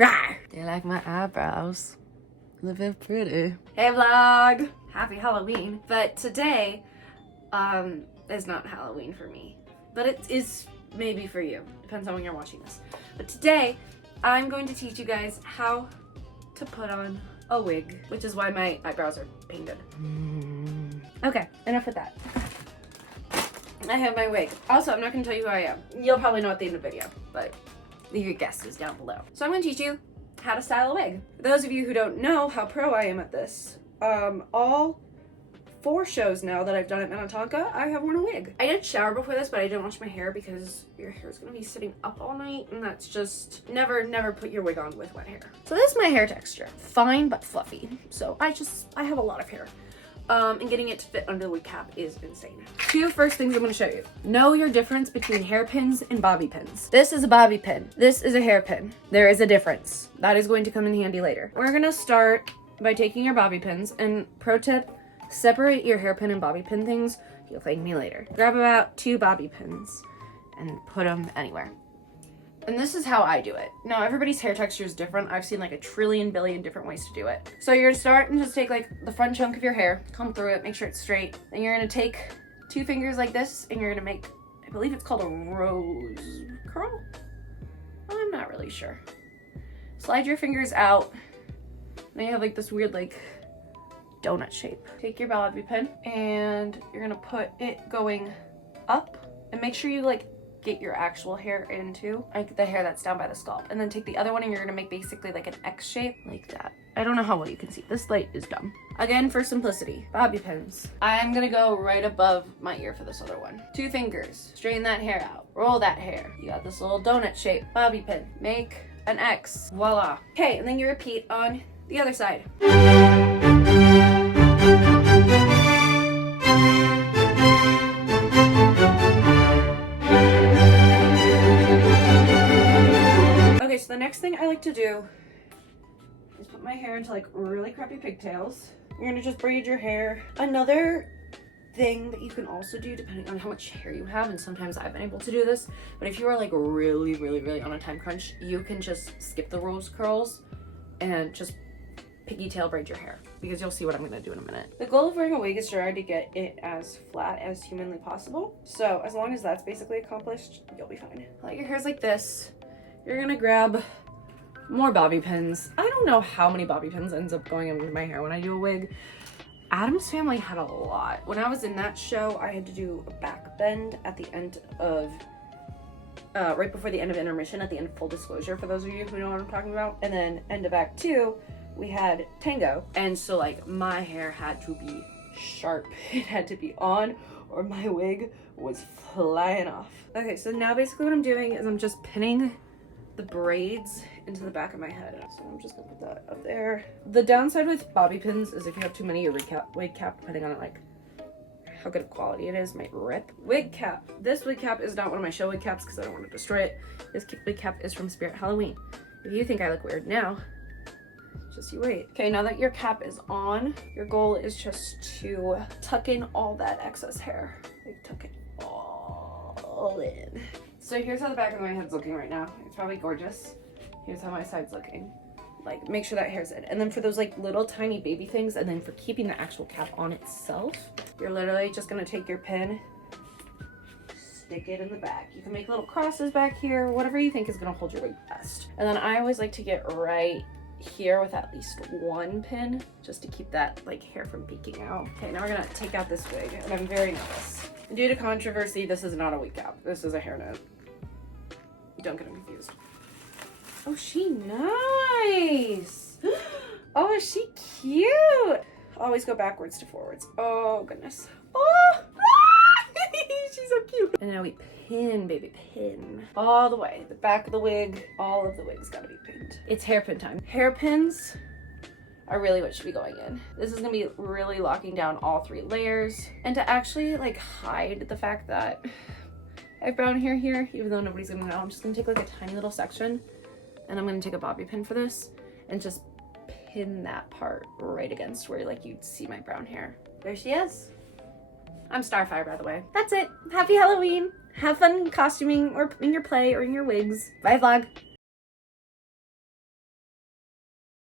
Rawr. They like my eyebrows. They feel pretty. Hey vlog! Happy Halloween. But today, is not Halloween for me. But it is maybe for you. Depends on when you're watching this. But today, I'm going to teach you guys how to put on a wig, which is why my eyebrows are painted. Okay, enough with that. I have my wig. Also, I'm not going to tell you who I am. You'll probably know at the end of the video, but leave your guesses down below. So I'm going to teach you how to style a wig. For those of you who don't know how pro I am at this, all 4 shows now that I've done at Minnetonka, I have worn a wig. I did shower before this, but I didn't wash my hair because your hair is going to be sitting up all night, and that's just never put your wig on with wet hair. So this is my hair texture. Fine but fluffy. So I have a lot of hair. And getting it to fit under the wig cap is insane. 2 first things I'm going to show you. Know your difference between hairpins and bobby pins. This is a bobby pin. This is a hairpin. There is a difference. That is going to come in handy later. We're going to start by taking your bobby pins, and pro tip, separate your hairpin and bobby pin things. You'll thank me later. Grab about 2 bobby pins and put them anywhere. And this is how I do it. Now, everybody's hair texture is different. I've seen like a trillion billion different ways to do it. So you're gonna start and just take like the front chunk of your hair, comb through it, make sure it's straight. Then you're gonna take 2 fingers like this, and you're gonna make, I believe it's called a rose curl? I'm not really sure. Slide your fingers out. Then you have like this weird like donut shape. Take your bobby pin and you're gonna put it going up, and make sure you like get your actual hair into like the hair that's down by the scalp, and then take the other one and you're gonna make basically like an X shape like that. I don't know how well you can see. This light is dumb. Again, for simplicity, bobby pins. I'm gonna go right above my ear for this other one. 2 fingers, straighten that hair out, roll that hair. You got this little donut shape. Bobby pin, make an X, voila. Okay, and then you repeat on the other side. Okay, so the next thing I like to do is put my hair into like really crappy pigtails. You're gonna just braid your hair. Another thing that you can also do, depending on how much hair you have, and sometimes I've been able to do this, but if you are like really on a time crunch, you can just skip the rose curls and just pigtail braid your hair, because you'll see what I'm gonna do in a minute. The goal of wearing a wig is to try to get it as flat as humanly possible. So as long as that's basically accomplished, you'll be fine. Let your hair's like this. You're gonna grab more bobby pins. I don't know how many bobby pins ends up going into my hair when I do a wig. Adam's Family had a lot. When I was in that show, I had to do a back bend at the end of, right before the end of intermission, at the end of full disclosure, for those of you who know what I'm talking about. And then end of act 2, we had tango. And so like my hair had to be sharp. It had to be on or my wig was flying off. Okay, so now basically what I'm doing is I'm just pinning the braids into the back of my head. So I'm just gonna put that up there. The downside with bobby pins is if you have too many, your wig cap, depending on like how good of quality it is, might rip. Wig cap. This wig cap is not one of my show wig caps because I don't want to destroy it. This wig cap is from Spirit Halloween. If you think I look weird now, just you wait. Okay, now that your cap is on, your goal is just to tuck in all that excess hair. Like tuck it all in. So here's how the back of my head's looking right now. It's probably gorgeous. Here's how my side's looking. Like, make sure that hair's in. And then for those like little tiny baby things, and then for keeping the actual cap on itself, you're literally just gonna take your pin, stick it in the back. You can make little crosses back here, whatever you think is gonna hold your wig best. And then I always like to get right here with at least 1 pin, just to keep that like hair from peeking out. Okay, now we're gonna take out this wig, and I'm very nervous. And due to controversy, this is not a wig cap. This is a hairnet. Don't get them confused. Oh, she nice. Oh, is she cute? Always go backwards to forwards. Oh, goodness. Oh, she's so cute. And now we pin, baby, pin. All the way. The back of the wig, all of the wigs gotta be pinned. It's hairpin time. Hairpins are really what should be going in. This is gonna be really locking down all 3 layers. And to actually like hide the fact that I have brown hair here, even though nobody's gonna know, I'm just gonna take like a tiny little section, and I'm gonna take a bobby pin for this and just pin that part right against where like you'd see my brown hair. There she is. I'm Starfire, by the way. That's it. Happy Halloween. Have fun costuming or in your play or in your wigs. Bye, vlog.